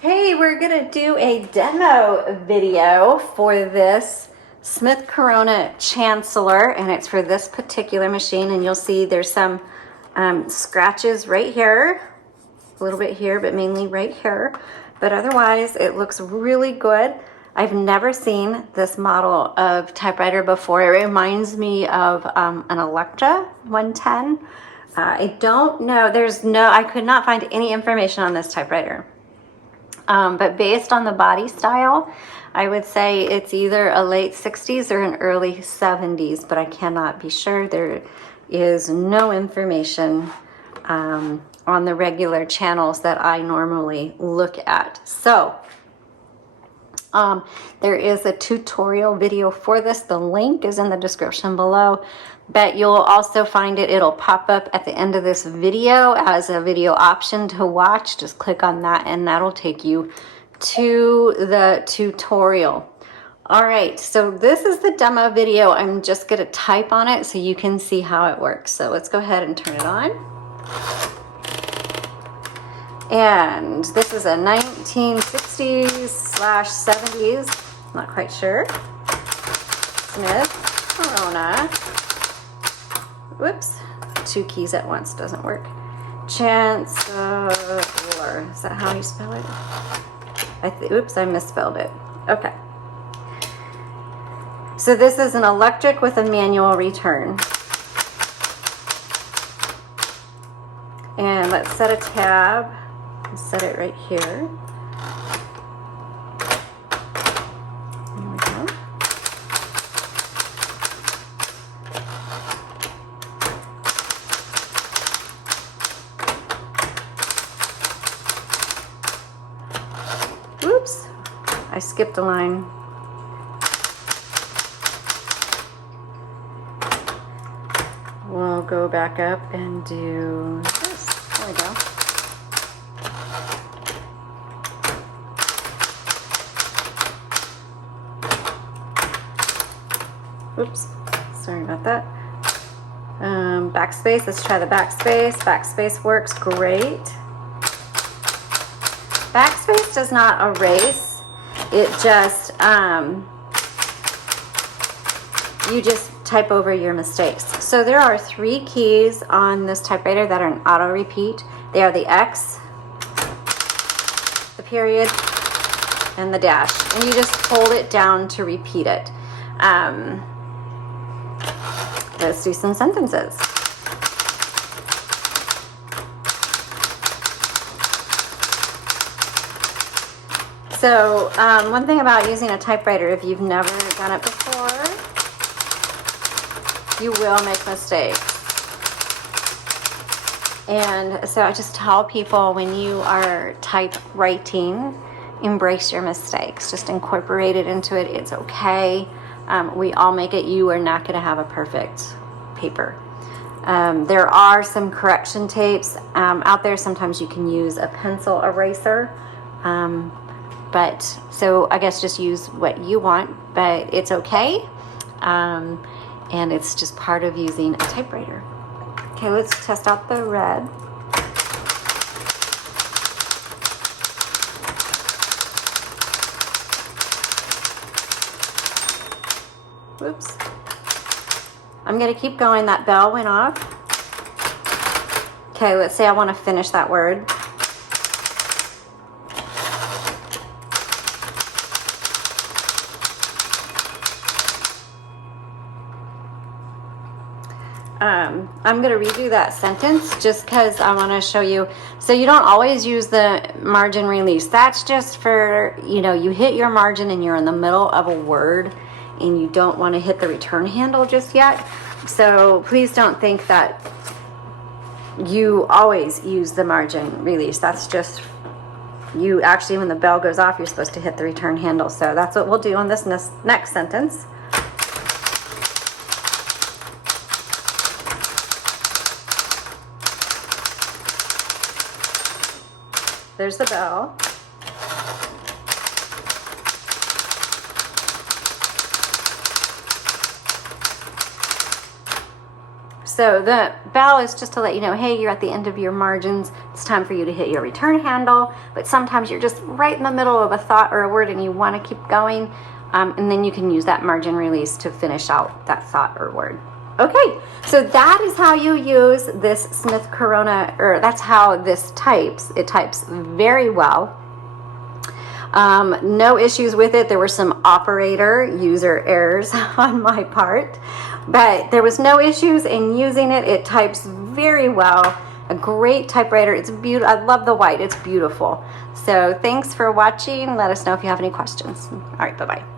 Hey, we're gonna do a demo video for this Smith Corona Chancellor, and it's for this particular machine. And you'll see there's some scratches right here, a little bit here, but mainly right here. But otherwise, it looks really good. I've never seen this model of typewriter before. It reminds me of an Electra 110. I don't know, I could not find any information on this typewriter. But based on the body style, I would say it's either a late 60s or an early 70s, but I cannot be sure. There is no information on the regular channels that I normally look at. So there is a tutorial video for this. The link is in the description below, but you'll also find it'll pop up at the end of this video as a video option to watch. Just click on that and that'll take you to the tutorial. All right, so this is the demo video. I'm just gonna type on it so you can see how it works. So let's go ahead and turn it on. And this is a 1960s/70s, not quite sure, Smith Corona. Whoops, two keys at once doesn't work. Chancellor, is that how you spell it? Oops, I misspelled it. Okay. So this is an electric with a manual return. And let's set a tab. Set it right here. There we go. Oops, I skipped a line. We'll go back up and do this. There we go. Oops, sorry about that. Backspace, let's try the backspace. Backspace works great. Backspace does not erase. It just, you just type over your mistakes. So there are 3 keys on this typewriter that are an auto repeat. They are the X, the period, and the dash. And you just hold it down to repeat it. Let's do some sentences. So one thing about using a typewriter, if you've never done it before, you will make mistakes. And so I just tell people, when you are typewriting, embrace your mistakes. Just incorporate it into it. It's okay. We all make it. You are not going to have a perfect paper. There are some correction tapes out there. Sometimes you can use a pencil eraser. But so I guess just use what you want, but it's okay. And it's just part of using a typewriter. Okay, let's test out the red. Whoops. I'm gonna keep going. That bell went off. Okay, let's say I want to finish that word. I'm going to redo that sentence just because I want to show you. So you don't always use the margin release. That's just for, you hit your margin and you're in the middle of a word and you don't want to hit the return handle just yet. So please don't think that you always use the margin release. That's just you actually, when the bell goes off, you're supposed to hit the return handle. So that's what we'll do on this next sentence. There's the bell. So the bell is just to let you know, hey, you're at the end of your margins. it's time for you to hit your return handle. But sometimes you're just right in the middle of a thought or a word and you want to keep going. And then you can use that margin release to finish out that thought or word. Okay, so that is how you use this Smith Corona, or that's how this types. It types very well. No issues with it. There were some operator user errors on my part, but there was no issues in using it. It types very well. A great typewriter. It's beautiful. I love the white. It's beautiful. So thanks for watching. Let us know if you have any questions. All right, bye-bye.